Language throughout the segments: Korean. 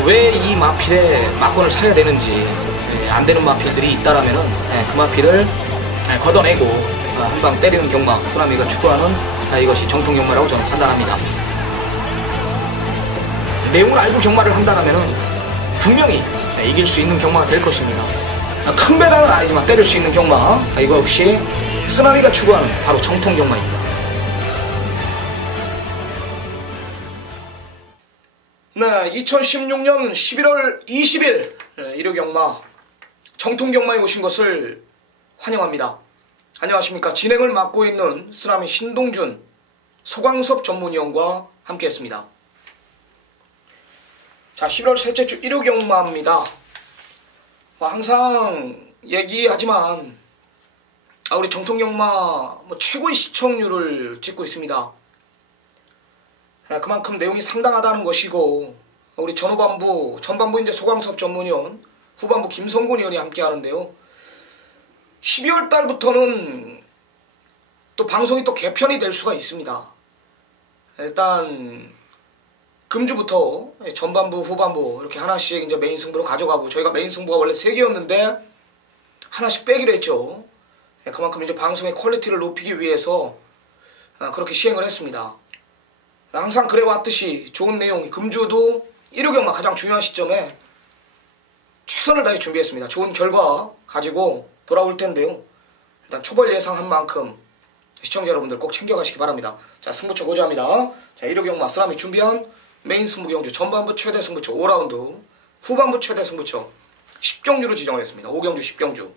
왜 이 마필에 막권을 사야 되는지, 안 되는 마필들이 있다라면은 그 마필을 걷어내고 한 방 때리는 경마, 쓰나미가 추구하는 이것이 정통 경마라고 저는 판단합니다. 내용을 알고 경마를 한다라면은 분명히 이길 수 있는 경마가 될 것입니다. 큰 배당은 아니지만 때릴 수 있는 경마, 이거 역시 쓰나미가 추구하는 바로 정통 경마입니다. 네, 2016년 11월 20일 일요경마 정통경마에 오신 것을 환영합니다. 안녕하십니까. 진행을 맡고 있는 쓰나미 신동준, 소광섭 전문위원과 함께했습니다. 자, 11월 셋째 주 일요경마입니다. 항상 얘기하지만 우리 정통경마 최고의 시청률을 찍고 있습니다. 그만큼 내용이 상당하다는 것이고, 우리 전반부 이제 소광섭 전문위원, 후반부 김성곤 의원이 함께 하는데요. 12월 달부터는 또 방송이 또 개편이 될 수가 있습니다. 일단 금주부터 전반부, 후반부 이렇게 하나씩 이제 메인 승부로 가져가고, 저희가 메인 승부가 원래 3개였는데 하나씩 빼기로 했죠. 그만큼 이제 방송의 퀄리티를 높이기 위해서 그렇게 시행을 했습니다. 항상 그래왔듯이 좋은 내용, 금주도 일요경마 가장 중요한 시점에 최선을 다해 준비했습니다. 좋은 결과 가지고 돌아올 텐데요. 일단 초벌 예상한 만큼 시청자 여러분들 꼭 챙겨가시기 바랍니다. 자, 승부처 고지합니다. 자, 일요경마 쓰나미 준비한 메인 승부 경주, 전반부 최대 승부처 5라운드, 후반부 최대 승부처 10경주로 지정을 했습니다. 5경주, 10경주.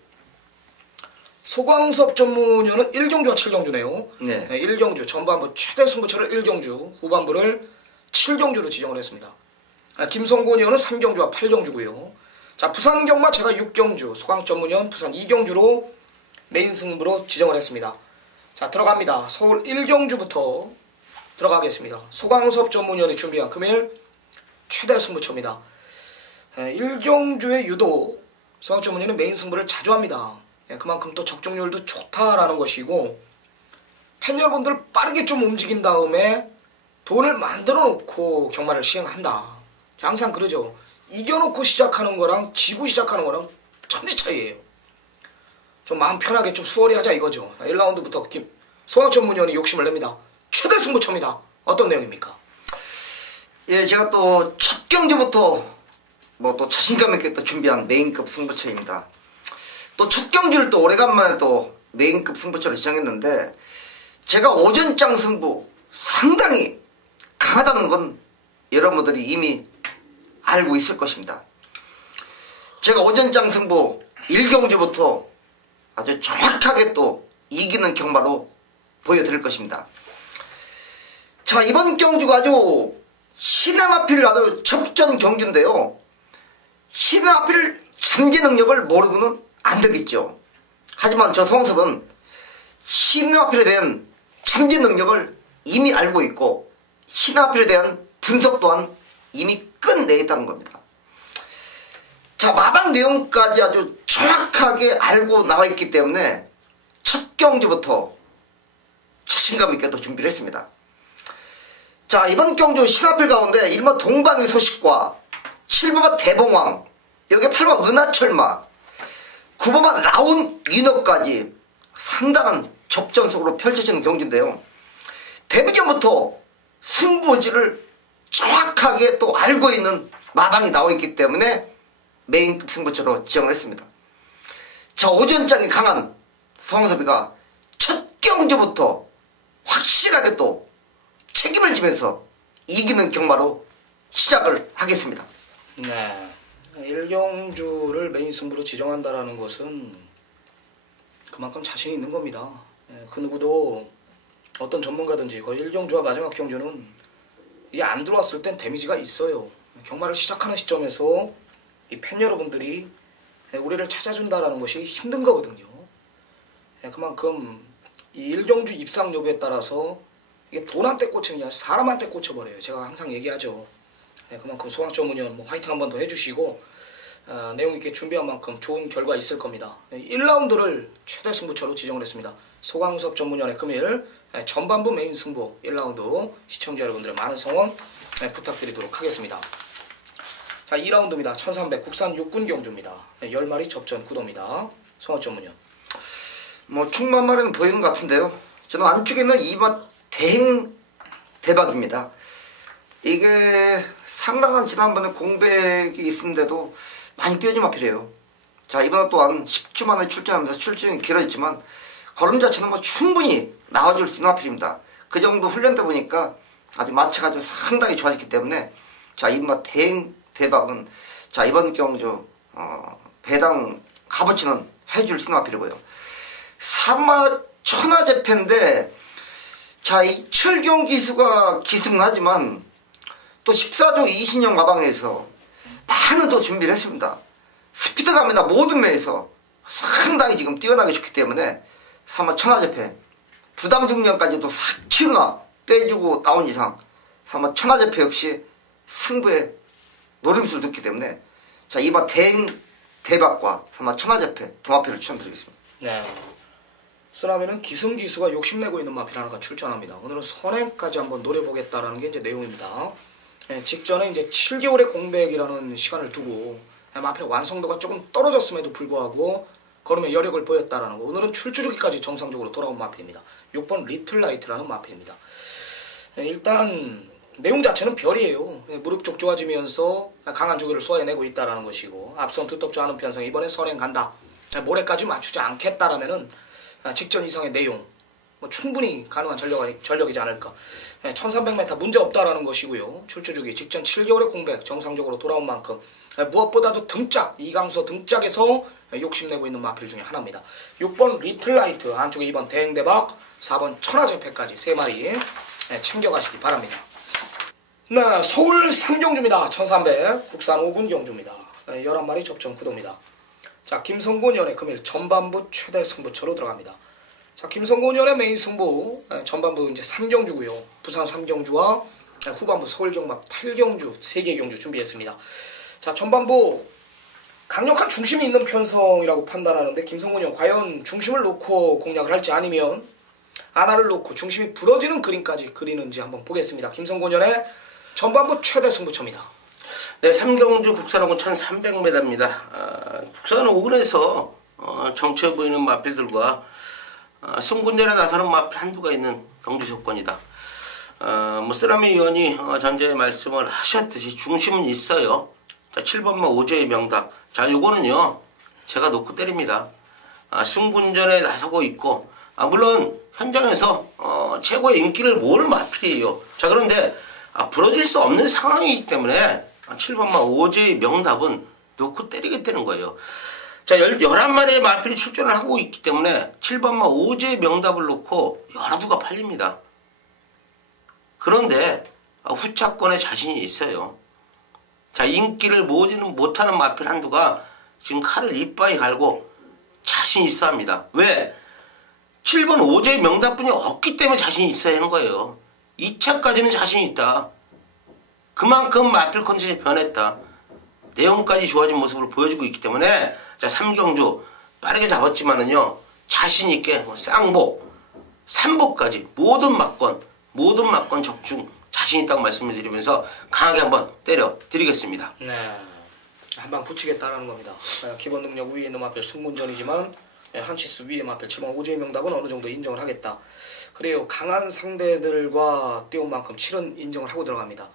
소광섭 전문위원은 1경주와 7경주네요. 네. 1경주, 전반부 최대 승부처를 1경주, 후반부를 7경주로 지정을 했습니다. 김성곤 의원은 3경주와 8경주고요. 자, 부산 경마 제가 6경주, 소광섭 전문위원 부산 2경주로 메인 승부로 지정을 했습니다. 자, 들어갑니다. 서울 1경주부터 들어가겠습니다. 소광섭 전문위원이 준비한 금일 최대 승부처입니다. 1경주에 유독 소광섭 전문위원은 메인 승부를 자주 합니다. 그만큼 또 적중률도 좋다라는 것이고, 팬 여러분들 빠르게 좀 움직인 다음에 돈을 만들어 놓고 경마를 시행한다. 항상 그러죠. 이겨놓고 시작하는 거랑 지고 시작하는 거랑 천지 차이예요. 좀 마음 편하게 좀 수월히 하자 이거죠. 1라운드부터 소광섭 전문위원이 욕심을 냅니다. 최대 승부처입니다. 어떤 내용입니까? 예, 제가 또 첫 경주부터 또 자신감 있게 또 준비한 메인급 승부처입니다. 또 첫 경주를 또 오래간만에 또 메인급 승부처로 지정했는데, 제가 오전장 승부 상당히 강하다는 건 여러분들이 이미 알고 있을 것입니다. 제가 오전장 승부 1경주부터 아주 정확하게 또 이기는 경마로 보여드릴 것입니다. 자, 이번 경주가 아주 시네마필 아주 접전 경주인데요. 시네마필 잠재 능력을 모르고는 안 되겠죠. 하지만 저 소광섭은 시네마필에 대한 잠재 능력을 이미 알고 있고, 시네마필에 대한 분석 또한 이미 끝내있다는 겁니다. 자, 마방 내용까지 아주 정확하게 알고 나와 있기 때문에 첫 경주부터 자신감 있게 또 준비를 했습니다. 자, 이번 경주 시네마필 가운데 1번 동방의 소식과 7번마 대봉왕, 여기 8번 은하철마, 9번만 라운 위너까지 상당한 접전속으로 펼쳐지는 경주인데요. 데뷔 전부터 승부지를 정확하게 또 알고 있는 마방이 나와 있기 때문에 메인급 승부처로 지정을 했습니다. 자, 오전장이 강한 소광섭이가 첫 경주부터 확실하게 또 책임을 지면서 이기는 경마로 시작을 하겠습니다. 네. 1경주를 메인 승부로 지정한다라는 것은 그만큼 자신이 있는 겁니다. 그 누구도 어떤 전문가든지 거의 1경주와 마지막 경주는 이게 안 들어왔을 땐 데미지가 있어요. 경마를 시작하는 시점에서 이 팬 여러분들이 우리를 찾아준다라는 것이 힘든 거거든요. 그만큼 이 1경주 입상 여부에 따라서 이게 돈한테 꽂히는 게 아니라 사람한테 꽂혀버려요. 제가 항상 얘기하죠. 그만큼 소광섭 전문위원 화이팅 한 번 더 해주시고, 내용 있게 준비한 만큼 좋은 결과 있을 겁니다. 1라운드를 최대 승부처로 지정을 했습니다. 소광섭 전문위원의 금일 전반부 메인 승부 1라운드 시청자 여러분들의 많은 성원 부탁드리도록 하겠습니다. 자, 2라운드입니다. 1300 국산 육군 경주입니다. 10마리 접전 구도입니다. 성원 전문위원. 뭐 충만 마리는 보이는 것 같은데요. 저는 안쪽에는 이번 대행 대박입니다. 이게 상당한 지난번에 공백이 있는데도 많이 뛰어준 마필이에요. 자, 이번에 또한 10주 만에 출전하면서 출전이 길어졌지만 걸음 자체는 뭐 충분히 나와줄 수 있는 마필입니다. 그 정도 훈련돼 보니까 아주 마체가 좀 상당히 좋아졌기 때문에 자, 이번 대행 대박은 자, 이번 경주 배당 값어치는 해줄 수 있는 마필이고요. 사마 천하제패인데 자, 이 철경 기수가 기승은 하지만 또 14조 20년 가방에서 많은 또 준비를 했습니다. 스피드감이나 모든 면에서 상당히 지금 뛰어나게 좋기 때문에 사마 천하제패 부담 중량까지도 4kg나 빼주고 나온 이상 사마 천하제패 역시 승부에 노림수를 뒀기 때문에 자, 이번 대행 대박과 사마 천하제패 두 마필을 추천드리겠습니다. 네. 쓰라미는 기승기수가 욕심내고 있는 마필 하나가 출전합니다. 오늘은 선행까지 한번 노려보겠다라는 게 이제 내용입니다. 직전에 이제 7개월의 공백이라는 시간을 두고 마필의 완성도가 조금 떨어졌음에도 불구하고 걸음에 여력을 보였다라는 거. 오늘은 출주주기까지 정상적으로 돌아온 마필입니다. 6번 리틀라이트라는 마필입니다. 일단 내용 자체는 별이에요. 무릎 쪽 좋아지면서 강한 조기를 소화해내고 있다라는 것이고 앞선 두텁지 않은 편성 이번에 선행 간다. 모레까지 맞추지 않겠다라면은 직전 이상의 내용 충분히 가능한 전력이지 않을까. 1300m 문제 없다라는 것이고요. 출주주기 직전 7개월의 공백 정상적으로 돌아온 만큼 무엇보다도 등짝 이강서 등짝에서 욕심내고 있는 마필 중에 하나입니다. 6번 리틀라이트 안쪽에 2번 대행대박 4번 천하제패까지 3마리 챙겨가시기 바랍니다. 네, 서울 삼경주입니다. 1300 국산 5군 경주입니다. 11마리 접전 구도입니다. 자, 김성곤 연의 금일 전반부 최대 승부처로 들어갑니다. 자, 김성곤 연의 메인 승부 전반부 이제 3경주고요. 부산 3경주와 후반부 서울 경막 8경주 3개 경주 준비했습니다. 자, 전반부 강력한 중심이 있는 편성이라고 판단하는데 김성곤 연 과연 중심을 놓고 공략을 할지 아니면 아나를 놓고 중심이 부러지는 그림까지 그리는지 한번 보겠습니다. 김성곤 연의 전반부 최대 승부처입니다. 네, 3경주 국산호군 1300m입니다. 국산 5군에서 정체 보이는 마필들과 승군전에 나서는 마필 한두가 있는 경주 조건이다. 쓰라미 의원이 전제 말씀을 하셨듯이 중심은 있어요. 자, 7번마 오조의 명답. 자, 요거는요 제가 놓고 때립니다. 승군전에 나서고 있고 물론 현장에서 최고의 인기를 모을 마필이에요. 자, 그런데 부러질 수 없는 상황이기 때문에 7번마 오제의 명답은 놓고 때리겠다는 거예요. 자, 11마리의 마필이 출전을 하고 있기 때문에 7번마 오제의 명답을 놓고 여러 두가 팔립니다. 그런데 후차권에 자신이 있어요. 자, 인기를 모으지는 못하는 마필 한두가 지금 칼을 이빠이 갈고 자신 있어 합니다. 왜? 7번 오제의 명답분이 없기 때문에 자신이 있어야 하는 거예요. 2차까지는 자신이 있다. 그만큼 마필 컨디션이 변했다. 내용까지 좋아진 모습을 보여주고 있기 때문에 자, 3경주 빠르게 잡았지만은요 자신있게 쌍복, 3복까지 모든 막권 적중 자신있다고 말씀을 드리면서 강하게 한번 때려 드리겠습니다. 네, 한방 붙이겠다라는 겁니다. 기본 능력 위에 있는 마필 승군전이지만 한 치수 위의 마필 7번 오제의 명답은 어느 정도 인정을 하겠다. 그래요, 강한 상대들과 뛰어온 만큼 7은 인정을 하고 들어갑니다.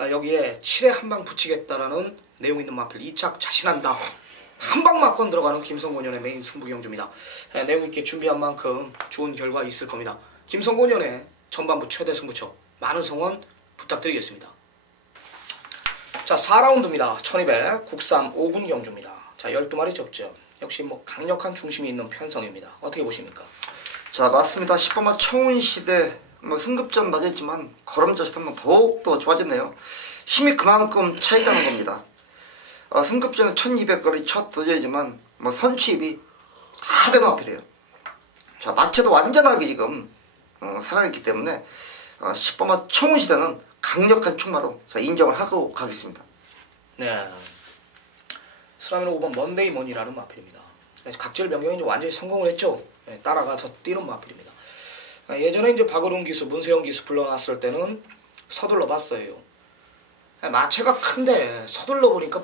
여기에 7에 한방 붙이겠다라는 내용 있는 마필 2착 자신한다. 한방 맞건 들어가는 김성곤연의 메인 승부경주입니다. 내용 있게 준비한 만큼 좋은 결과 있을 겁니다. 김성곤연의 전반부 최대 승부처 많은 성원 부탁드리겠습니다. 자, 4라운드입니다. 1200 국산 5군 경주입니다. 자, 12마리 접전. 역시 뭐 강력한 중심이 있는 편성입니다. 어떻게 보십니까? 자, 맞습니다. 10번마 청운시대 승급전 맞았지만 걸음 자체는 더욱더 좋아졌네요. 힘이 그만큼 차있다는 겁니다. 승급전에 1200거리 첫 도전이지만 선취입이 다 되는 마필이에요. 자, 마체도 완전하게 지금 살아있기 때문에 10번마 청운시대는 강력한 충마로 인정을 하고 가겠습니다. 네, 쓰라미는 5번 먼데이 머니라는 마필입니다. 각질 변경이 완전히 성공을 했죠. 따라가서 뛰는 마필입니다. 예전에 이제 박어룡 기수, 문세영 기수 불러놨을 때는 서둘러 봤어요. 마체가 큰데 서둘러 보니까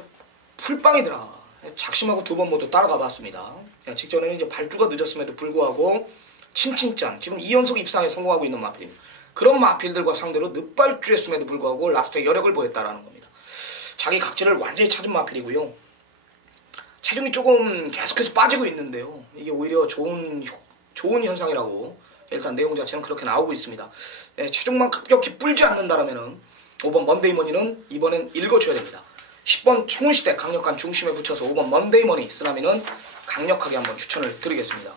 풀빵이더라. 작심하고 두 번 모두 따라가 봤습니다. 직전에는 이제 발주가 늦었음에도 불구하고 친칭짠 지금 2연속 입상에 성공하고 있는 마필입니다. 그런 마필들과 상대로 늦발주했음에도 불구하고 라스트에 여력을 보였다라는 겁니다. 자기 각질을 완전히 찾은 마필이고요. 체중이 조금 계속해서 빠지고 있는데요. 이게 오히려 좋은 현상이라고 일단 내용 자체는 그렇게 나오고 있습니다. 체중만 급격히 불지 않는다라면은 5번 먼데이머니는 이번엔 읽어줘야 됩니다. 10번 청운시대 강력한 중심에 붙여서 5번 먼데이머니 쓰나미는 강력하게 한번 추천을 드리겠습니다.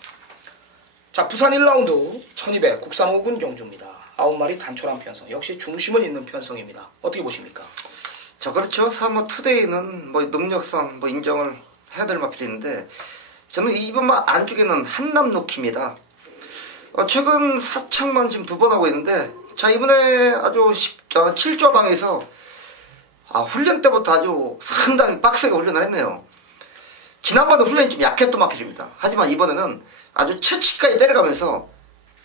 자, 부산 1라운드 1200 국산 5군 경주입니다. 9마리 단촐한 편성, 역시 중심은 있는 편성입니다. 어떻게 보십니까? 자, 그렇죠. 사실 투데이는 능력상 인정을 해야 될 마필인데, 저는 이번 안쪽에는 한남루키입니다. 최근 사창만 지금 2번 하고 있는데, 자, 이번에 아주 7조 방에서 훈련 때부터 아주 상당히 빡세게 훈련을 했네요. 지난번에 훈련이 좀 약했던 마필입니다. 하지만 이번에는 아주 채치까지 때려가면서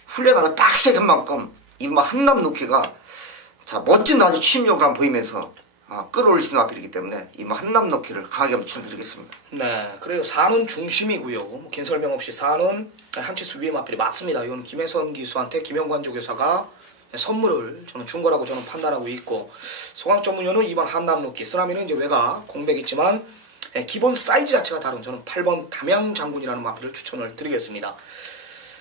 훈련을 빡세게 한 만큼 이번 한남루키가 자, 멋진 아주 취임력을 한번 보이면서 끌어올릴 수 있는 마필이기 때문에 이번 한남루키를 강하게 한번 추천드리겠습니다. 네, 그래요. 4는 중심이고요. 긴 설명 없이 4는 한치수 위의 마필이 맞습니다. 이건 김혜선 기수한테 김영관 조교사가 선물을 저는 준 거라고 저는 판단하고 있고, 소강 전문료는 2번 한남루키, 쓰나미는 이제 외가 공백 있지만 기본 사이즈 자체가 다른 저는 8번 담양 장군이라는 마필을 추천을 드리겠습니다.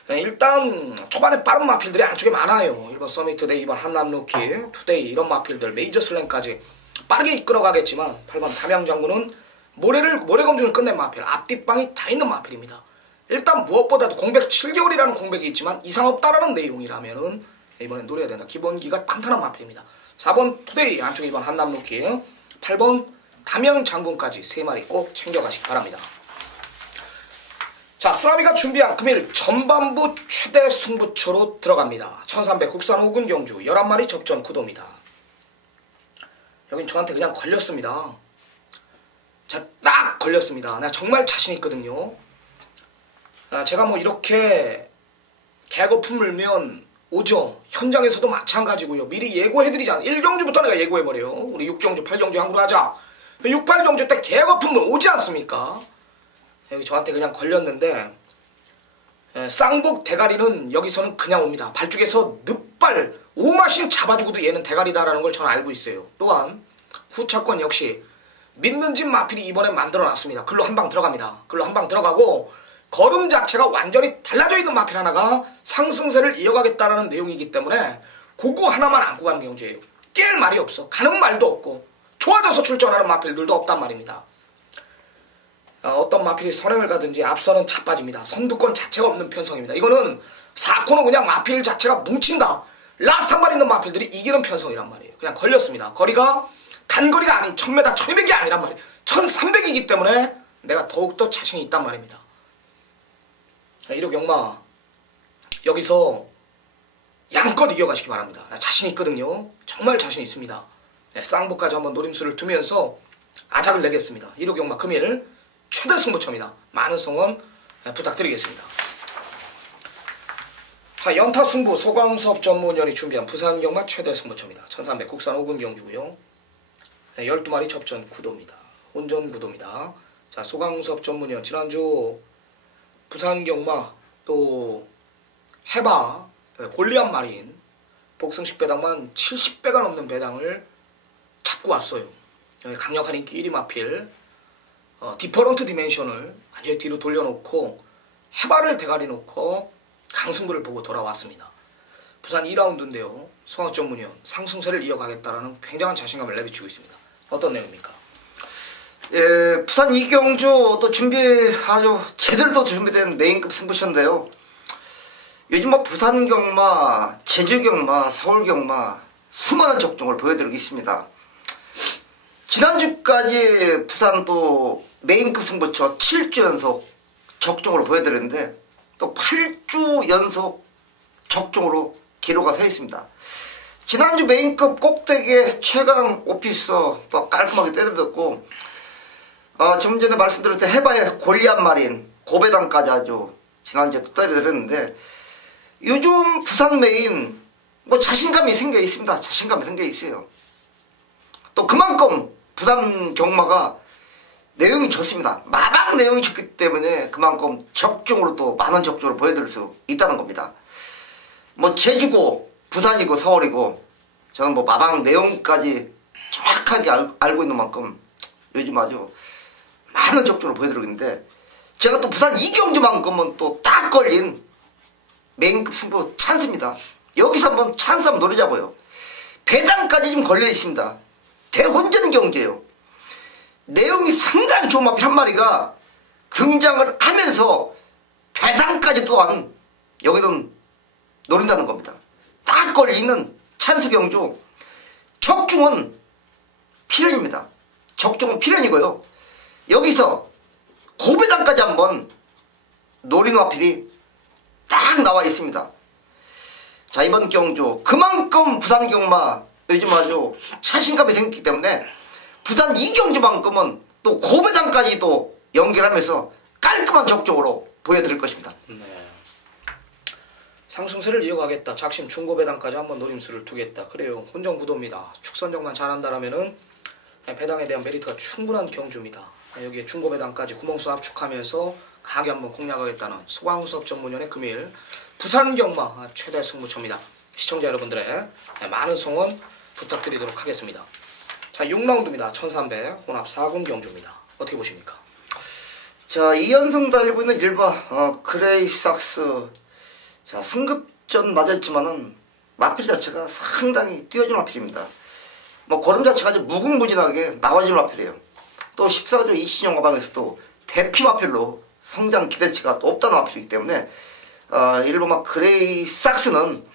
일단 초반에 빠른 마필들이 안쪽에 많아요. 1번 서밋투데이, 2번 한남루키, 투데이 이런 마필들 메이저 슬램까지 빠르게 이끌어가겠지만 8번 담양 장군은 모래검준을 끝낸 마필, 앞뒷방이 다 있는 마필입니다. 일단 무엇보다도 공백 7개월이라는 공백이 있지만 이상 없다라는 내용이라면은 이번엔 노려야 된다. 기본기가 탄탄한 마필입니다. 4번 투데이, 안쪽에 2번 한남루키, 8번 담양 장군까지 3마리 꼭 챙겨가시기 바랍니다. 자, 쓰나미가 준비한 금일 전반부 최대 승부처로 들어갑니다. 1300 국산 5군 경주 11마리 접전 구도입니다. 여긴 저한테 그냥 걸렸습니다. 자, 딱 걸렸습니다. 나 정말 자신 있거든요. 제가 이렇게 개거품 물면 오죠. 현장에서도 마찬가지고요. 미리 예고해드리자. 1경주부터 내가 예고해버려요. 우리 6경주, 8경주 항구로 하자. 6, 8경주 때 개거품물 오지 않습니까? 여기 저한테 그냥 걸렸는데, 쌍복 대가리는 여기서는 그냥 옵니다. 발죽에서 늑발 5마신 잡아주고도 얘는 대가리다라는 걸 저는 알고 있어요. 또한 후차권 역시 믿는 집 마필이 이번에 만들어놨습니다. 글로 한 방 들어갑니다. 글로 한 방 들어가고 걸음 자체가 완전히 달라져 있는 마필 하나가 상승세를 이어가겠다라는 내용이기 때문에 그거 하나만 안고 가는 경주예요. 깰 말이 없어. 가는 말도 없고 좋아져서 출전하는 마필들도 없단 말입니다. 어떤 마필이 선행을 가든지 앞서는 자빠집니다. 선두권 자체가 없는 편성입니다. 이거는 4코는 그냥 마필 자체가 뭉친다. 라스트 한 발 있는 마필들이 이기는 편성이란 말이에요. 그냥 걸렸습니다. 거리가 단거리가 아닌 1000m, 1200이 아니란 말이에요. 1300이기 때문에 내가 더욱더 자신이 있단 말입니다. 1호 경마 여기서 양껏 이겨가시기 바랍니다. 나 자신 있거든요. 정말 자신 있습니다. 쌍복까지 한번 노림수를 두면서 아작을 내겠습니다. 1호 경마 금일 최대 승부처입니다. 많은 성원 부탁드리겠습니다. 자, 연타 승부 소광섭 전문위원이 준비한 부산 경마 최대 승부처입니다. 1300 국산 5군 경주고요. 12마리 접전 구도입니다. 혼전 구도입니다. 자, 소광섭 전문위원 지난주 부산 경마 또 해봐 골리앗 마린 복승식 배당만 70배가 넘는 배당을 잡고 왔어요. 강력한 인기 1위 마필 디퍼런트 디멘션을 완전히 뒤로 돌려놓고 해발을 대가리 놓고 강승부를 보고 돌아왔습니다. 부산 2라운드인데요. 송학 전문위원 상승세를 이어가겠다라는 굉장한 자신감을 내비치고 있습니다. 어떤 내용입니까? 예, 부산 2경주 또 아주 제대로 준비된 메인급 승부처인데요. 요즘 부산 경마, 제주 경마, 서울 경마 수많은 적중을 보여드리고 있습니다. 지난주까지 부산 또 메인급 승부처 7주 연속 적중으로 보여드렸는데 또 8주 연속 적중으로 기록가 서 있습니다. 지난주 메인급 꼭대기에 최강 오피서 또 깔끔하게 때려줬고 좀 전에 말씀드렸던 해바의 골리앗 마린 고배당까지 아주 지난주에 또 때려드렸는데 요즘 부산 메인 자신감이 생겨 있습니다. 자신감이 생겨 있어요. 또 그만큼 부산 경마가 내용이 좋습니다. 마방 내용이 좋기 때문에 그만큼 적중으로 또 많은 적중으로 보여드릴 수 있다는 겁니다. 뭐 제주고 부산이고 서울이고 저는 뭐 마방 내용까지 정확하게 알고 있는 만큼 요즘 아주 많은 적중으로 보여드리고 있는데 제가 또 부산 이경주만큼은 또 딱 걸린 메인급 승부 찬스입니다. 여기서 한번 찬스 한번 노리자고요. 배당까지 좀 걸려 있습니다. 대혼전 경주예요. 내용이 상당히 좋은 마필 한 마리가 등장을 하면서 배당까지 또한 여기는 노린다는 겁니다. 딱 걸리는 찬스 경주. 적중은 필연입니다. 적중은 필연이고요. 여기서 고배당까지 한번 노리는 마필이 딱 나와 있습니다. 자, 이번 경주 그만큼 부산 경마 요즘 아주 자신감이 생겼기 때문에 부산 이경주만큼은 또 고배당까지도 연결하면서 깔끔한 적중으로 보여드릴 것입니다. 네. 상승세를 이어가겠다. 작심 중고배당까지 한번 노림수를 두겠다. 그래요. 혼정구도입니다. 축선정만 잘한다라면은 배당에 대한 메리트가 충분한 경주입니다. 여기에 중고배당까지 구멍수 압축하면서 가게 한번 공략하겠다는 소광수업 전문위원회 금일 부산경마 최대 승부처입니다. 시청자 여러분들의 많은 성원 부탁드리도록 하겠습니다. 자, 6라운드입니다. 1300 혼합 4군 경주입니다. 어떻게 보십니까? 자, 2연승 달리고 있는 일바 그레이삭스. 자, 승급전 맞았지만은 마필 자체가 상당히 뛰어준 마필입니다. 뭐 걸음 자체가 아주 무궁무진하게 나와준 마필이에요. 또 14조 이신영 마방에서도 대피 마필로 성장 기대치가 높다는 마필이기 때문에 일본 그레이삭스는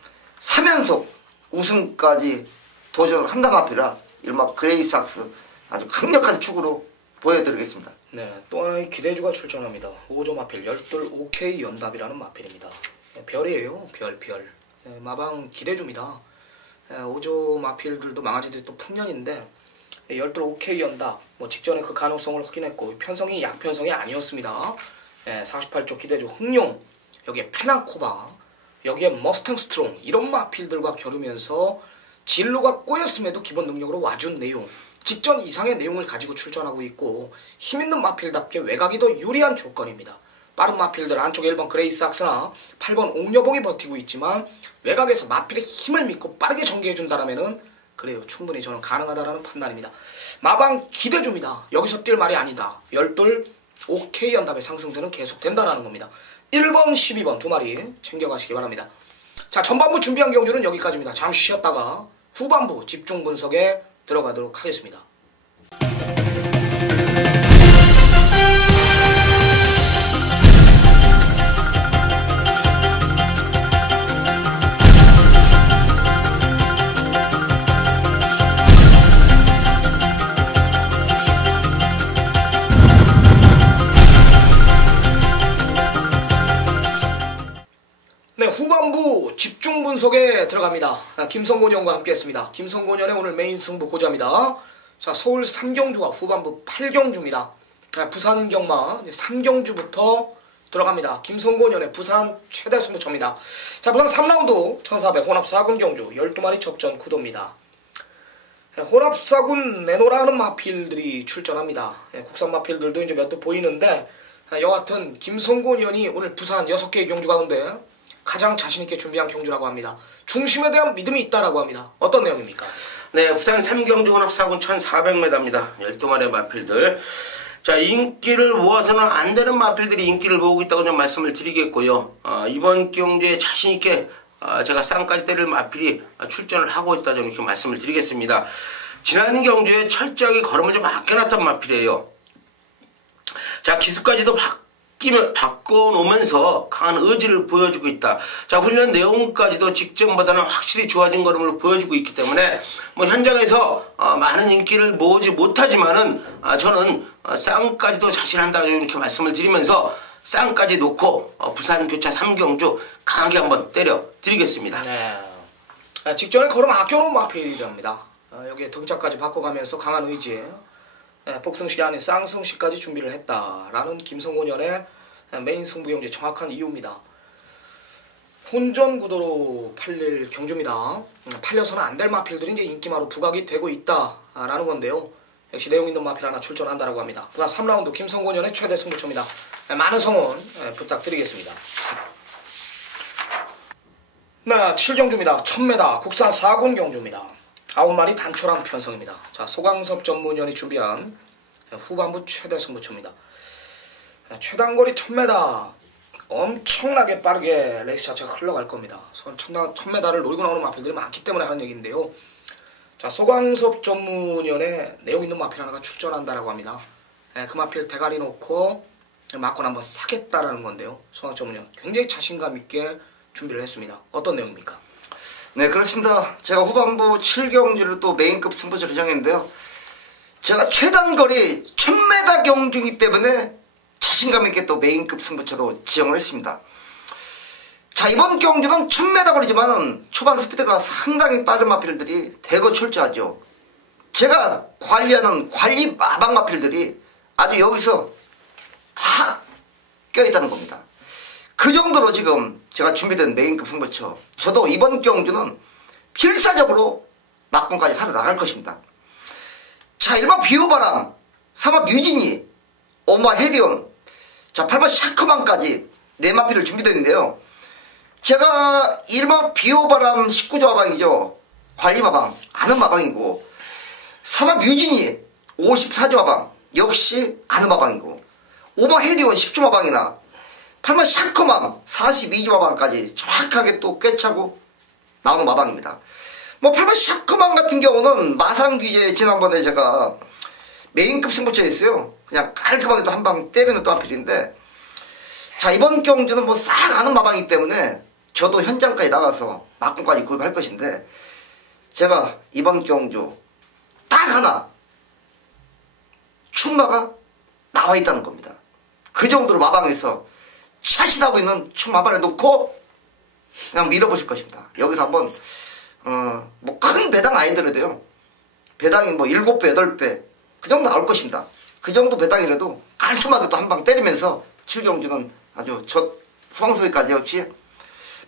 3연속 우승까지 도전을 한다는 마필이라 일본 그레이삭스 아주 강력한 축으로 보여드리겠습니다. 네, 또 하나의 기대주가 출전합니다. 5조 마필 열돌 OK 연답이라는 마필입니다. 별이에요. 별. 마방 기대주입니다. 5조 마필들도 망아지들이 또 풍년인데 열돌 OK 연답 뭐 직전에 그 가능성을 확인했고 편성이 약편성이 아니었습니다. 48조 기대주 흥룡 여기에 페나코바 여기에 머스탱 스트롱 이런 마필들과 겨루면서 진로가 꼬였음에도 기본 능력으로 와준 내용 직전 이상의 내용을 가지고 출전하고 있고 힘있는 마필답게 외곽이 더 유리한 조건입니다. 빠른 마필들 안쪽에 1번 그레이삭스나 8번 옥여봉이 버티고 있지만 외곽에서 마필의 힘을 믿고 빠르게 전개해준다라면은 그래요. 충분히 저는 가능하다라는 판단입니다. 마방 기대줍니다. 여기서 뛸 말이 아니다. 열돌 OK 연답의 상승세는 계속된다라는 겁니다. 1번 12번 두 마리 챙겨가시기 바랍니다. 자, 전반부 준비한 경주는 여기까지입니다. 잠시 쉬었다가 후반부 집중 분석에 들어가도록 하겠습니다. 네, 후반부 집중 분석에 들어갑니다. 김성곤 의원과 함께했습니다. 김성곤 의원의 오늘 메인 승부 고지합니다. 자, 서울 3경주와 후반부 8경주입니다. 부산 경마 3경주부터 들어갑니다. 김성곤 의원의 부산 최대 승부처입니다. 자, 부산 3라운드 1400 혼합 4군 경주 12마리 접전 구도입니다. 혼합 4군 내노라 하는 마필들이 출전합니다. 국산 마필들도 이제 몇 도 보이는데 여하튼 김성곤 의원이 오늘 부산 6개의 경주 가운데 가장 자신있게 준비한 경주라고 합니다. 중심에 대한 믿음이 있다라고 합니다. 어떤 내용입니까? 네, 부산 3경주 혼합 4군 1400m입니다. 12마리의 마필들. 자, 인기를 모아서는 안 되는 마필들이 인기를 모으고 있다고 좀 말씀을 드리겠고요. 이번 경주에 자신있게 제가 쌍까지 때릴 마필이 출전을 하고 있다 좀 이렇게 말씀을 드리겠습니다. 지난 경주에 철저하게 걸음을 좀 아껴놨던 마필이에요. 자, 기습까지도 바꿔놓으면서 강한 의지를 보여주고 있다. 자, 훈련 내용까지도 직전보다는 확실히 좋아진 걸음을 보여주고 있기 때문에 뭐 현장에서 많은 인기를 모으지 못하지만은 저는 쌍까지도 자신한다 이렇게 말씀을 드리면서 쌍까지 놓고 부산 교차 3경주 강하게 한번 때려 드리겠습니다. 네. 직전에 걸음 아껴놓은 마필이랍니다. 여기에 등짝까지 바꿔가면서 강한 의지 복승식이 아닌 쌍승식까지 준비를 했다라는 김성곤 의원의 메인 승부 경주의 정확한 이유입니다. 혼전 구도로 팔릴 경주입니다. 팔려서는 안 될 마필들이 이제 인기마로 부각이 되고 있다라는 건데요. 역시 내용 있는 마필 하나 출전한다라고 합니다. 부산 3라운드 김성곤 의원의 최대 승부처입니다. 많은 성원 부탁드리겠습니다. 네, 7경주입니다. 1000m 국산 4군 경주입니다. 9마리 단촐한 편성입니다. 자, 소강섭 전문위원이 준비한 후반부 최대 승부처입니다. 최단거리 1000m 엄청나게 빠르게 레이스 자체가 흘러갈 겁니다. 1000m를 노리고 나오는 마필들이 많기 때문에 하는 얘기인데요. 자, 소강섭 전문위원의 내용 있는 마필 하나가 출전한다라고 합니다. 그 마필 대가리 놓고 막건 한번 사겠다라는 건데요. 소강섭 전문위원 굉장히 자신감 있게 준비를 했습니다. 어떤 내용입니까? 네, 그렇습니다. 제가 후반부 7경주를 또 메인급 승부처를 정했는데요. 제가 최단거리 1000m 경주이기 때문에 자신감 있게 또 메인급 승부처로 지정을 했습니다. 자, 이번 경주는 1000m 거리지만 초반 스피드가 상당히 빠른 마필들이 대거 출제하죠. 제가 관리하는 관리 마방 마필들이 아주 여기서 다 껴있다는 겁니다. 그 정도로 지금 제가 준비된 메인급 승부처, 저도 이번 경주는 필사적으로 막공까지 살아나갈 것입니다. 자, 1번 비오바람, 3번 뮤진이, 5번 해리온, 자, 8번 샤크만까지 4마필을 준비되어 있는데요. 제가 1번 비오바람 19조 마방이죠. 관리 마방, 아는 마방이고, 4번 뮤진이 54조 마방, 역시 아는 마방이고, 5번 해리온 10조 마방이나 8번 샤크만 42조 마방까지 정확하게 또 꿰차고 나오는 마방입니다. 뭐 8번 샤크만 같은 경우는 마상규제 지난번에 제가 메인급 승부처에 있어요. 그냥 깔끔하게 또 한 방 때리는 또 한필인데, 자, 이번 경주는 뭐 싹 아는 마방이기 때문에 저도 현장까지 나가서 막공까지 구입할 것인데, 제가 이번 경주 딱 하나 충마가 나와 있다는 겁니다. 그 정도로 마방에서 차신하고 있는 충마방에 놓고 그냥 밀어보실 것입니다. 여기서 한번 뭐 큰 배당 아니더라도요, 배당이 뭐 7배, 8배 그 정도 나올 것입니다. 그 정도 배당이라도 깔끔하게 또 한 방 때리면서 7경주는 아주 저 수강소위까지 역시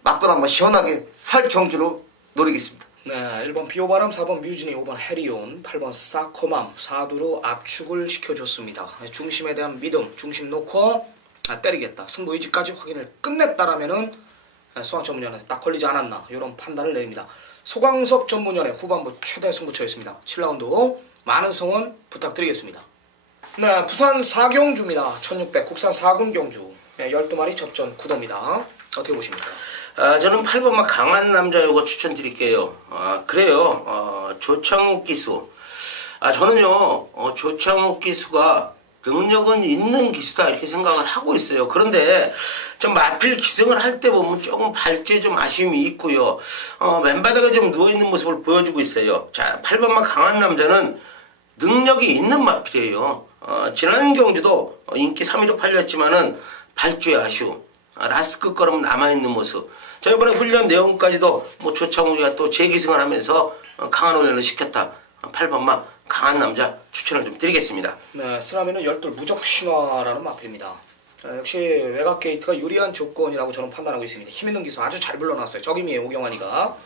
맞고 한번 시원하게 살 경주로 노리겠습니다. 네, 1번 비오바람, 4번 뮤진이, 5번 해리온, 8번 사코맘, 4두로 압축을 시켜줬습니다. 중심에 대한 믿음, 중심 놓고 때리겠다, 승부 의지까지 확인을 끝냈다라면은 소강 전문위원회 딱 걸리지 않았나, 이런 판단을 내립니다. 소강섭 전문위원회 후반부 최대 승부처였습니다. 7라운드 많은 성원 부탁드리겠습니다. 네, 부산 4경주입니다. 1600 국산 4군 경주, 12마리 접전 구도입니다. 어떻게 보십니까? 저는 8번만 강한 남자 요거 추천드릴게요. 그래요. 조창욱 기수. 저는요, 조창욱 기수가 능력은 있는 기수다 이렇게 생각을 하고 있어요. 그런데 좀 마필 기승을 할 때 보면 조금 발주에 좀 아쉬움이 있고요. 맨바닥에 좀 누워있는 모습을 보여주고 있어요. 자, 8번만 강한 남자는 능력이 있는 마필이에요. 지난 경주도 인기 3위로 팔렸지만은 발주의 아쉬움, 라스트 끝걸음 남아있는 모습. 자, 이번에 훈련 내용까지도 뭐 조창욱이가 또 재기승을 하면서 강한 훈련을 시켰다. 8번만 강한 남자 추천을 좀 드리겠습니다. 네, 쓰라미는 12 무적 신화라는 마필입니다. 역시 외곽 게이트가 유리한 조건이라고 저는 판단하고 있습니다. 힘있는 기수 아주 잘 불러놨어요. 적임이에요, 오경환이가.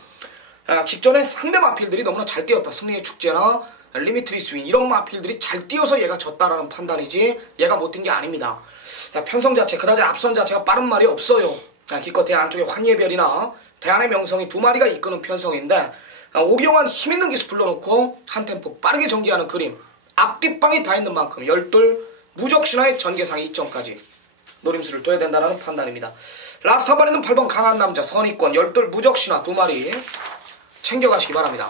직전에 상대 마필들이 너무나 잘 뛰었다. 승리의 축제나 리미트리 스윙 이런 마필들이 잘 뛰어서 얘가 졌다라는 판단이지 얘가 못 뛴 게 아닙니다. 편성 자체, 그다지 앞선 자체가 빠른 말이 없어요. 기껏해 안쪽에 환희의 별이나 대안의 명성이 2마리가 이끄는 편성인데, 오경환 힘있는 기수 불러놓고 한 템포 빠르게 전개하는 그림, 앞뒷방이 다 있는 만큼 12 무적신화의 전개상 2점까지 노림수를 둬야 된다는 판단입니다. 라스트 한 마리는 8번 강한 남자 선의권 12 무적신화 2마리 챙겨가시기 바랍니다.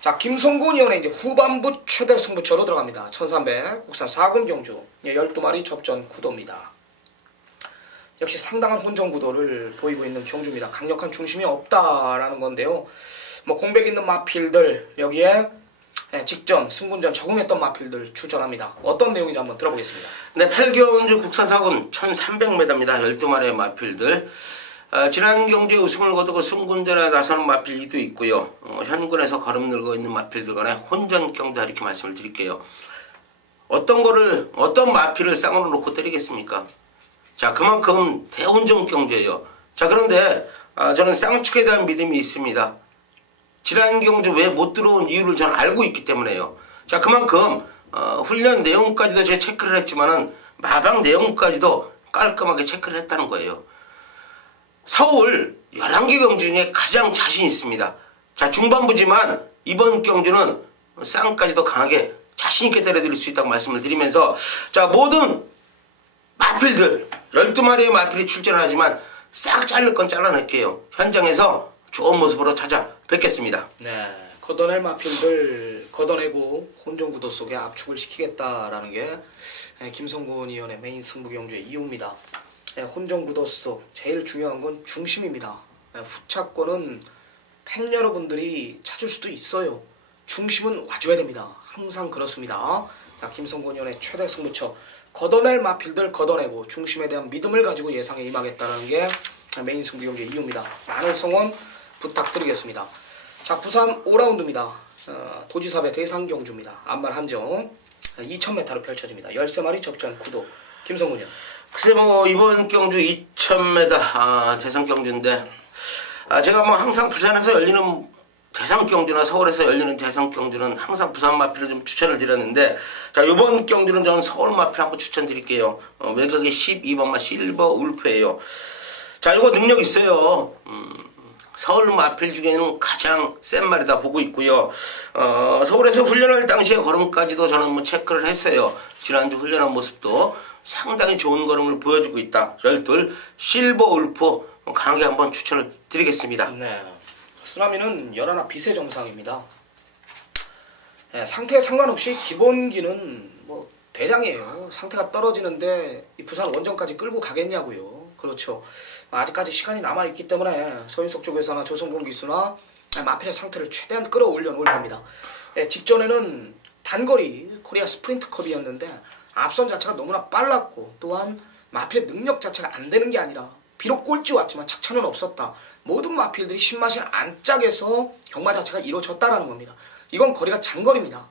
자, 김성곤 위원의 이제 후반부 최대 승부처로 들어갑니다. 1300 국산 4군 경주 12마리 접전 구도입니다. 역시 상당한 혼전 구도를 보이고 있는 경주입니다. 강력한 중심이 없다라는 건데요. 뭐 공백 있는 마필들, 여기에 직전 승군전 적응했던 마필들 출전합니다. 어떤 내용인지 한번 들어보겠습니다. 네, 8경주 국산 4군 1300m입니다. 12마리의 마필들. 지난 경주에 우승을 거두고 승군전에 나서는 마필도 있고요. 현군에서 걸음 늘고 있는 마필들 간의 혼전 경주다 이렇게 말씀을 드릴게요. 어떤 마필을 쌍으로 놓고 때리겠습니까? 자, 그만큼 대혼전 경주예요. 자, 그런데 저는 쌍축에 대한 믿음이 있습니다. 지난 경주 왜 못 들어온 이유를 저는 알고 있기 때문에요. 자, 그만큼 훈련 내용까지도 제가 체크를 했지만은 마방 내용까지도 깔끔하게 체크를 했다는 거예요. 서울 11개 경주 중에 가장 자신 있습니다. 자, 중반부지만 이번 경주는 쌍까지도 강하게 자신있게 때려드릴 수 있다고 말씀을 드리면서, 자, 모든 마필들 12마리의 마필이 출전하지만 싹 자를 건 잘라낼게요. 현장에서 좋은 모습으로 찾아뵙겠습니다. 네, 걷어낼 마필들 걷어내고 혼종구도 속에 압축을 시키겠다라는 게 김성곤 의원의 메인 승부 경주의 이유입니다. 혼종구도 속 제일 중요한 건 중심입니다. 후차권은 팬 여러분들이 찾을 수도 있어요. 중심은 와줘야 됩니다. 항상 그렇습니다. 자, 김성곤 의원의 최대 승부처 걷어낼 마필들 걷어내고 중심에 대한 믿음을 가지고 예상에 임하겠다는 게 메인 승부 경주의 이유입니다. 많은 성원 부탁드리겠습니다. 자, 부산 5라운드입니다. 도지사배 대상 경주입니다. 안말 한정 2000m로 펼쳐집니다. 13마리 접전 구도 김성곤 의원. 글쎄 뭐 이번 경주 2000m 대상 경주인데 제가 뭐 항상 부산에서 열리는 대상 경주나 서울에서 열리는 대상 경주는 항상 부산 마필을 좀 추천을 드렸는데, 자, 이번 경주는 저는 서울 마필 한번 추천드릴게요. 외곽이 12번마 실버 울프예요. 자, 이거 능력 있어요. 서울 마필 중에는 가장 센 말이다 보고 있고요. 서울에서 훈련할 당시에 걸음까지도 저는 뭐 체크를 했어요. 지난주 훈련한 모습도 상당히 좋은 걸음을 보여주고 있다. 12 실버 울프 강하게 한번 추천을 드리겠습니다. 네, 쓰나미는 11 비세 정상입니다. 네, 상태에 상관없이 기본기는 뭐 대장이에요. 상태가 떨어지는데 이 부산 원정까지 끌고 가겠냐고요. 그렇죠. 아직까지 시간이 남아있기 때문에 서인석 쪽에서나 조성공 기수나 마필의 상태를 최대한 끌어올려 놓을 겁니다. 직전에는 단거리 코리아 스프린트컵이었는데 앞선 자체가 너무나 빨랐고 또한 마필의 능력 자체가 안 되는 게 아니라 비록 꼴찌 왔지만 착차는 없었다. 모든 마필들이 신맛이 안 짝에서 경마 자체가 이루어졌다라는 겁니다. 이건 거리가 장거리입니다.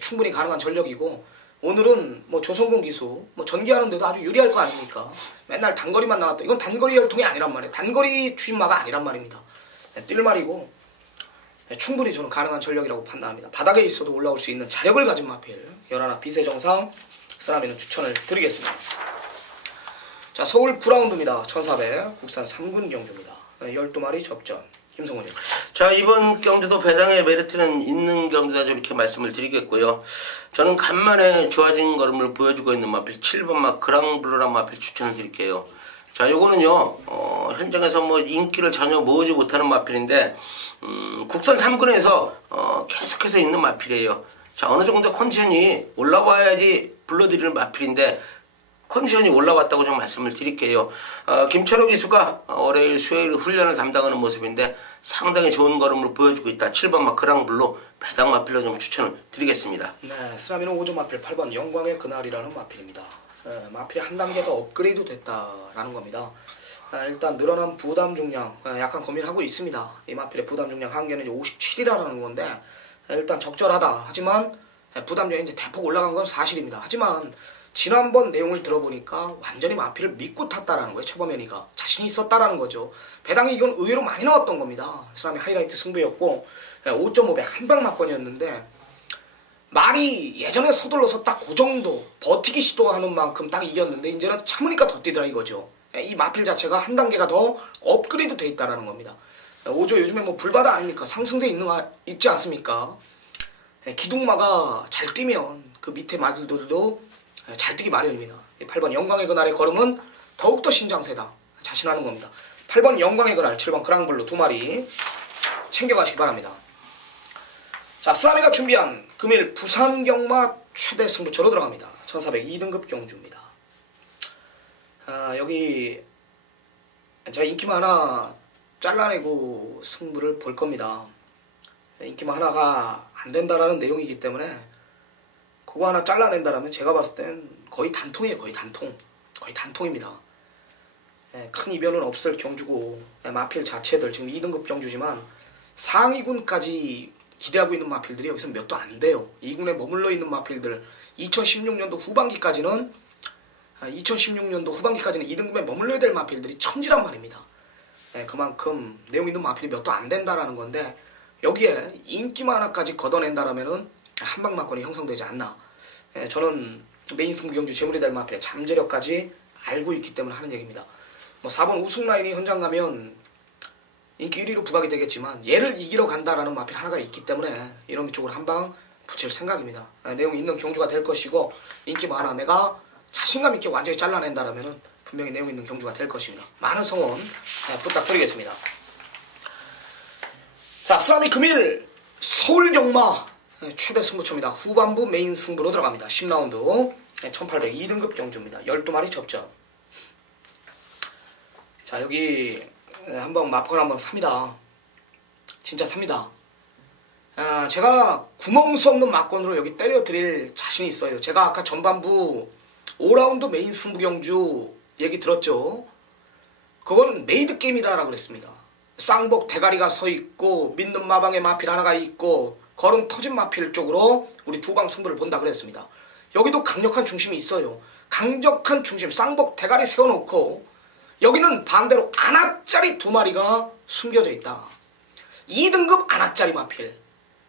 충분히 가능한 전력이고 오늘은 뭐 조성공 기수 뭐 전개하는데도 아주 유리할 거 아닙니까? 맨날 단거리만 나왔다. 이건 단거리 열통이 아니란 말이에요. 단거리 추임마가 아니란 말입니다. 뛸말이고 충분히 저는 가능한 전력이라고 판단합니다. 바닥에 있어도 올라올 수 있는 자력을 가진 마필 11 비세 정상 쓰나미는 추천을 드리겠습니다. 자, 서울 9라운드입니다. 1400 국산 3군 경주입니다. 12마리 접전 김성훈 의원. 자, 이번 경주도 배당의 메리트는 있는 경주다 이렇게 말씀을 드리겠고요. 저는 간만에 좋아진 걸음을 보여주고 있는 마필 7번마 그랑블루란 마필 추천을 드릴게요. 자, 요거는요 현장에서 뭐 인기를 전혀 모으지 못하는 마필인데 국산 3군에서 계속해서 있는 마필이에요. 자, 어느 정도 컨디션이 올라와야지 불러드리는 마필인데 컨디션이 올라왔다고 좀 말씀을 드릴게요. 김철호 기수가 월요일 수요일 훈련을 담당하는 모습인데 상당히 좋은 걸음을 보여주고 있다. 7번 마크랑블로 배당 마필로 좀 추천을 드리겠습니다. 네, 쓰나미는 5점 마필 8번 영광의 그날이라는 마필입니다. 마필이 한 단계 더 업그레이드 됐다라는 겁니다. 일단 늘어난 부담 중량 약간 고민하고 있습니다. 이 마필의 부담 중량 한계는 57이라는 건데 일단 적절하다. 하지만 부담량이 이제 대폭 올라간 건 사실입니다. 하지만 지난번 내용을 들어보니까 완전히 마필을 믿고 탔다라는 거예요. 최범현이가 자신이 있었다라는 거죠. 배당이 이건 의외로 많이 나왔던 겁니다. 사람이 하이라이트 승부였고 5.5배 한방 막건이었는데 말이 예전에 서둘러서 딱 그 정도 버티기 시도하는 만큼 딱 이겼는데 이제는 참으니까 더 뛰더라 이거죠. 이 마필 자체가 한 단계가 더 업그레이드 돼 있다라는 겁니다. 5조 요즘에 뭐 불바다 아닙니까? 상승세 있지 않습니까? 기둥마가 잘 뛰면 그 밑에 마들들도 잘 뛰기 마련입니다. 8번 영광의 그날의 걸음은 더욱더 신장세다. 자신하는 겁니다. 8번 영광의 그날, 7번 그랑블루 2마리 챙겨가시기 바랍니다. 자, 쓰나미가 준비한 금일 부산 경마 최대 승부처로 들어갑니다. 1400 2등급 경주입니다. 여기 제가 인기만 하나 잘라내고 승부를 볼 겁니다. 인기만 하나가 안 된다라는 내용이기 때문에 그거 하나 잘라낸다라면 제가 봤을 땐 거의 단통이에요. 거의 단통. 거의 단통입니다. 큰 이변은 없을 경주고 마필 자체들 지금 2등급 경주지만 상위군까지 기대하고 있는 마필들이 여기서 몇 도 안 돼요. 2군에 머물러 있는 마필들 2016년도 후반기까지는 2등급에 머물러야 될 마필들이 천지란 말입니다. 그만큼 내용 있는 마필이 몇 도 안 된다라는 건데 여기에 인기만 하나까지 걷어낸다라면은 한방 막건이 형성되지 않나. 저는 메인 승부 경주 재물이 될 마필의 잠재력까지 알고 있기 때문에 하는 얘기입니다. 뭐 4번 우승 라인이 현장 가면 인기 1위로 부각이 되겠지만 얘를 이기러 간다라는 마필 하나가 있기 때문에 이런 쪽으로 한방 붙일 생각입니다. 내용 있는 경주가 될 것이고 인기 많아 내가 자신감 있게 완전히 잘라낸다라면 분명히 내용 있는 경주가 될 것입니다. 많은 성원 부탁드리겠습니다. 자, 쓰라미 금일 서울경마 최대 승부처입니다. 후반부 메인 승부로 들어갑니다. 10라운드 1802등급 경주입니다. 12마리 접전. 자, 여기 한번 마포를 한번 삽니다. 진짜 삽니다. 제가 구멍 수 없는 막건으로 여기 때려드릴 자신이 있어요. 제가 아까 전반부 5라운드 메인 승부 경주 얘기 들었죠. 그건 메이드 게임이다라고 그랬습니다. 쌍복 대가리가 서 있고 믿는 마방에 마필 하나가 있고 걸음 터진 마필 쪽으로 우리 두 방 승부를 본다 그랬습니다. 여기도 강력한 중심이 있어요. 강력한 중심 쌍복 대가리 세워놓고 여기는 반대로 아나짜리 두 마리가 숨겨져 있다. 2등급 아나짜리 마필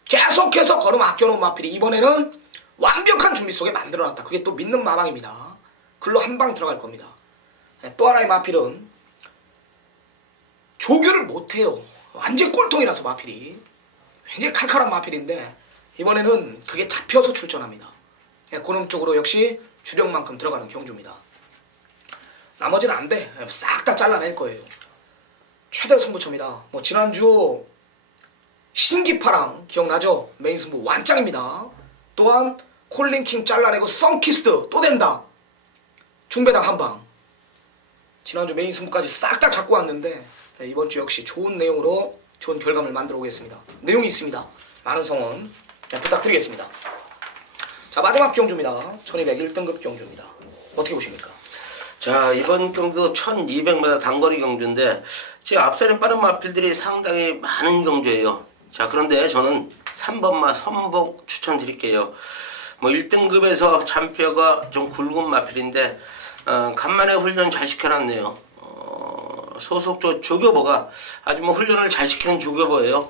계속해서 걸음 아껴놓은 마필이 이번에는 완벽한 준비 속에 만들어놨다. 그게 또 믿는 마방입니다. 글로 한 방 들어갈 겁니다. 또 하나의 마필은 조교를 못해요. 완전 꼴통이라서 마필이 굉장히 칼칼한 마필인데 이번에는 그게 잡혀서 출전합니다. 그놈 쪽으로 역시 주력만큼 들어가는 경주입니다. 나머지는 안 돼. 싹 다 잘라낼 거예요. 최대 승부처입니다. 뭐 지난주 신기파랑 기억나죠? 메인 승부 완짱입니다. 또한 콜린킹 잘라내고 썬키스트 또 된다. 중배당 한방. 지난주 메인 승부까지 싹 다 잡고 왔는데 이번 주 역시 좋은 내용으로 좋은 결과물 만들어 오겠습니다. 내용이 있습니다. 많은 성원 부탁드리겠습니다. 자, 마지막 경주입니다. 1201등급 경주입니다. 어떻게 보십니까? 자, 이번 경주도 1200m 단거리 경주인데 지금 앞서는 빠른 마필들이 상당히 많은 경주예요. 자, 그런데 저는 3번마 선복 추천드릴게요. 뭐 1등급에서 잔뼈가 좀 굵은 마필인데 간만에 훈련 잘 시켜놨네요. 소속 조교보가 아주 뭐 훈련을 잘 시키는 조교보예요.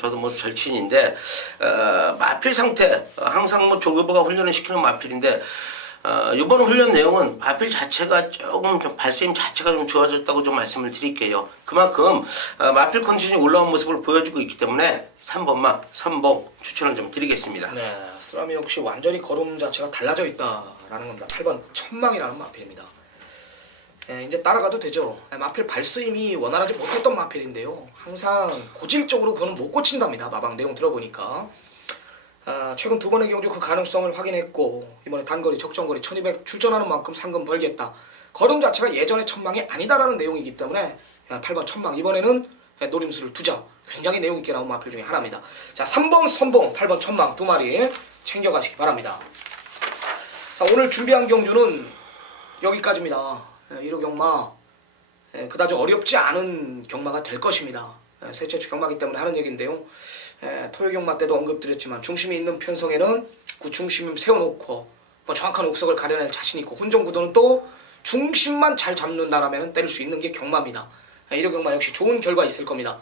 저도 뭐 절친인데 마필 상태 항상 뭐 조교보가 훈련을 시키는 마필인데 이번 훈련 내용은 마필 자체가 조금 좀 발세임 자체가 좀 좋아졌다고 좀 말씀을 드릴게요. 그만큼 마필 컨디션이 올라온 모습을 보여주고 있기 때문에 3번마 선복 추천을 좀 드리겠습니다. 네, 쓰라미 역시 완전히 걸음 자체가 달라져 있다라는 겁니다. 8번 천망이라는 마필입니다. 이제 따라가도 되죠. 마필 발스임이 원활하지 못했던 마필인데요. 항상 고질적으로 그거는 못 고친답니다. 마방 내용 들어보니까. 최근 두 번의 경주 그 가능성을 확인했고 이번에 단거리 적정거리 1200 출전하는 만큼 상금 벌겠다. 걸음 자체가 예전의 천망이 아니다라는 내용이기 때문에 8번 천망 이번에는 노림수를 두자. 굉장히 내용 있게 나온 마필 중에 하나입니다. 자, 3번 선봉 8번 천망 두 마리 챙겨가시기 바랍니다. 자, 오늘 준비한 경주는 여기까지입니다. 1호 경마 그다지 어렵지 않은 경마가 될 것입니다. 셋째 주 경마기 때문에 하는 얘기인데요. 토요 경마 때도 언급드렸지만 중심이 있는 편성에는 그 중심을 세워놓고 뭐 정확한 옥석을 가려낼 자신이 있고 혼전구도는 또 중심만 잘 잡는다라면 때릴 수 있는 게 경마입니다. 1호 경마 역시 좋은 결과 있을 겁니다.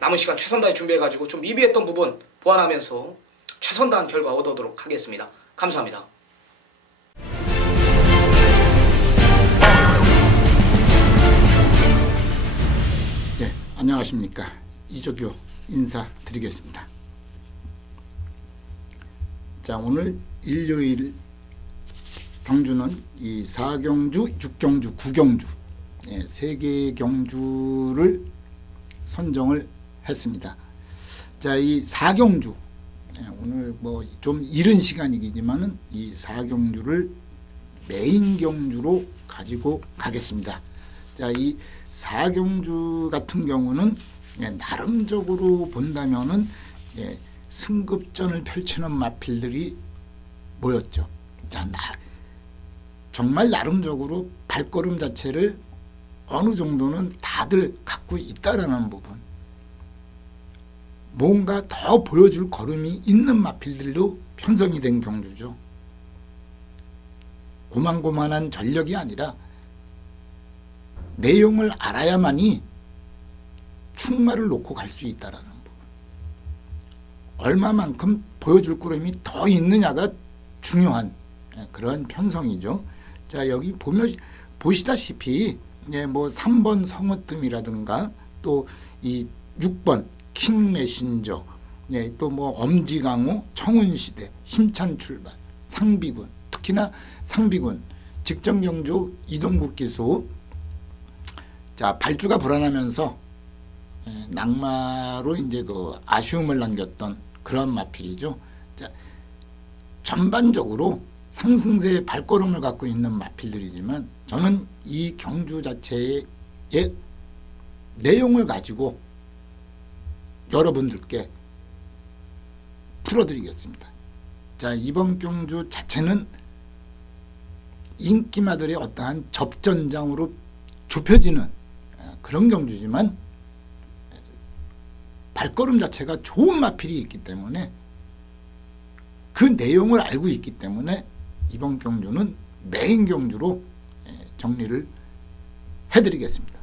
남은 시간 최선 다해 준비해가지고 좀 미비했던 부분 보완하면서 최선 다한 결과 얻어오도록 하겠습니다. 감사합니다. 안녕하십니까. 이조교 인사드리겠습니다. 자, 오늘 일요일 경주는 이 4경주, 6경주, 9경주 3개의 경주를 선정을 했습니다. 자, 이 4경주 오늘 뭐 좀 이른 시간이지만은 이 4경주를 메인 경주로 가지고 가겠습니다. 자, 이 4경주 같은 경우는 나름적으로 본다면은 승급전을 펼치는 마필들이 모였죠. 자, 정말 나름적으로 발걸음 자체를 어느 정도는 다들 갖고 있다라는 부분, 뭔가 더 보여줄 걸음이 있는 마필들로 편성이 된 경주죠. 고만고만한 전력이 아니라 내용을 알아야만이 충마를 놓고 갈 수 있다라는 부분. 얼마만큼 보여줄 걸음이 더 있느냐가 중요한 그런 편성이죠. 자, 여기 보면 보시다시피 뭐 3번 성으뜸이라든가 또 이 6번 킹 메신저, 또 뭐 엄지강호, 청운시대, 힘찬 출발, 상비군, 특히나 상비군, 직전경주 이동국 기수. 자, 발주가 불안하면서 낙마로 이제 그 아쉬움을 남겼던 그런 마필이죠. 자, 전반적으로 상승세의 발걸음을 갖고 있는 마필들이지만 저는 이 경주 자체의 내용을 가지고 여러분들께 풀어드리겠습니다. 자, 이번 경주 자체는 인기마들의 어떠한 접전장으로 좁혀지는 그런 경주지만 발걸음 자체가 좋은 마필이 있기 때문에 그 내용을 알고 있기 때문에 이번 경주는 메인 경주로 정리를 해드리겠습니다.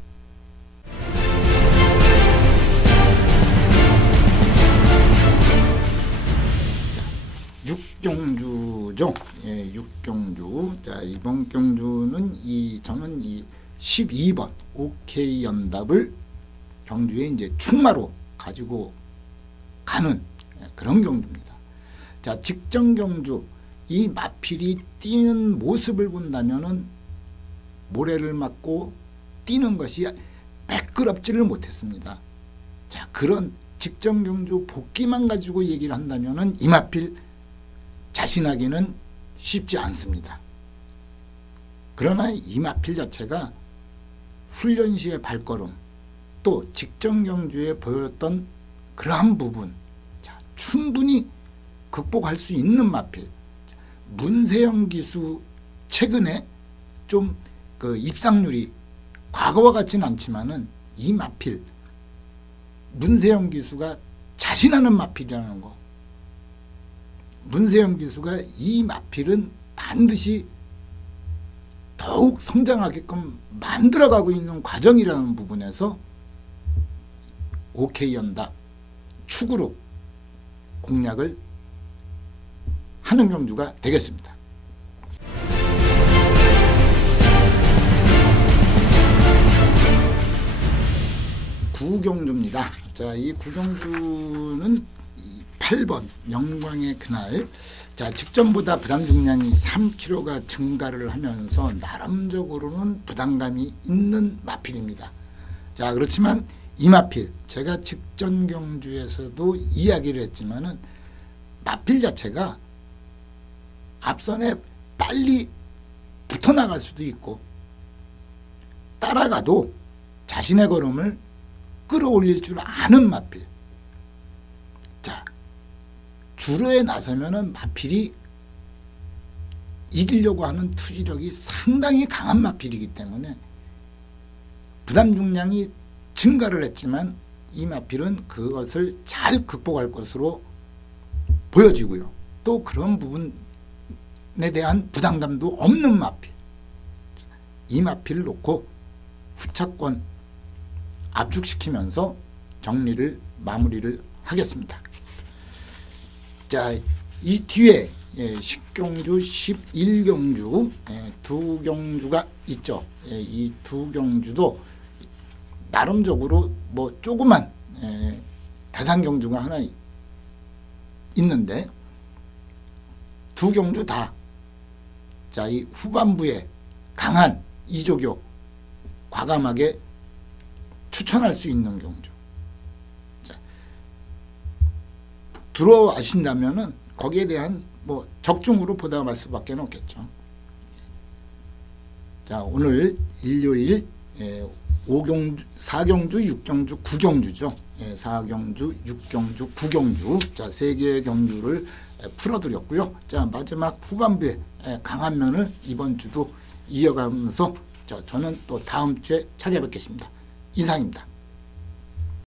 6경주죠. 6경주. 자, 이번 경주는 저는 이 12번 OK 연답을 경주에 이제 충마로 가지고 가는 그런 경주입니다. 자, 직전 경주 이 마필이 뛰는 모습을 본다면은 모래를 맞고 뛰는 것이 매끄럽지를 못했습니다. 자, 그런 직전 경주 복귀만 가지고 얘기를 한다면은 이 마필 자신하기는 쉽지 않습니다. 그러나 이 마필 자체가 훈련 시의 발걸음 또 직전 경주에 보였던 그러한 부분, 자, 충분히 극복할 수 있는 마필. 문세영 기수 최근에 좀 그 입상률이 과거와 같지는 않지만은 이 마필 문세영 기수가 자신하는 마필이라는 거. 문세영 기수가 이 마필은 반드시 더욱 성장하게끔 만들어가고 있는 과정이라는 부분에서 OK 연답 축으로 공략을 하는 경주가 되겠습니다. 구경주입니다. 자, 이 구경주는 8번 영광의 그날. 자, 직전보다 부담 중량이 3kg가 증가를 하면서 나름적으로는 부담감이 있는 마필입니다. 자, 그렇지만 이 마필 제가 직전 경주에서도 이야기를 했지만은 마필 자체가 앞선에 빨리 붙어 나갈 수도 있고 따라가도 자신의 걸음을 끌어올릴 줄 아는 마필. 자, 주로에 나서면은 마필이 이기려고 하는 투지력이 상당히 강한 마필이기 때문에 부담 중량이 증가를 했지만 이 마필은 그것을 잘 극복할 것으로 보여지고요. 또 그런 부분에 대한 부담감도 없는 마필. 이 마필을 놓고 후차권 압축시키면서 정리를 마무리를 하겠습니다. 자, 이 뒤에 10경주, 11경주 두 경주가 있죠. 이 두 경주도 나름적으로 뭐 조그만 대상 경주가 하나 있는데 두 경주 다 자, 이 후반부에 강한 이조교 과감하게 추천할 수 있는 경주. 자, 들어와신다면은 거기에 대한 뭐 적중으로 보답할 수밖에 없겠죠. 자, 오늘 일요일 5경주, 4경주, 6경주, 9경주죠. 4경주, 6경주, 9경주. 자, 3개의 경주를 풀어드렸고요. 자, 마지막 후반부에 강한 면을 이번 주도 이어가면서 저는 또 다음 주에 찾아뵙겠습니다. 이상입니다.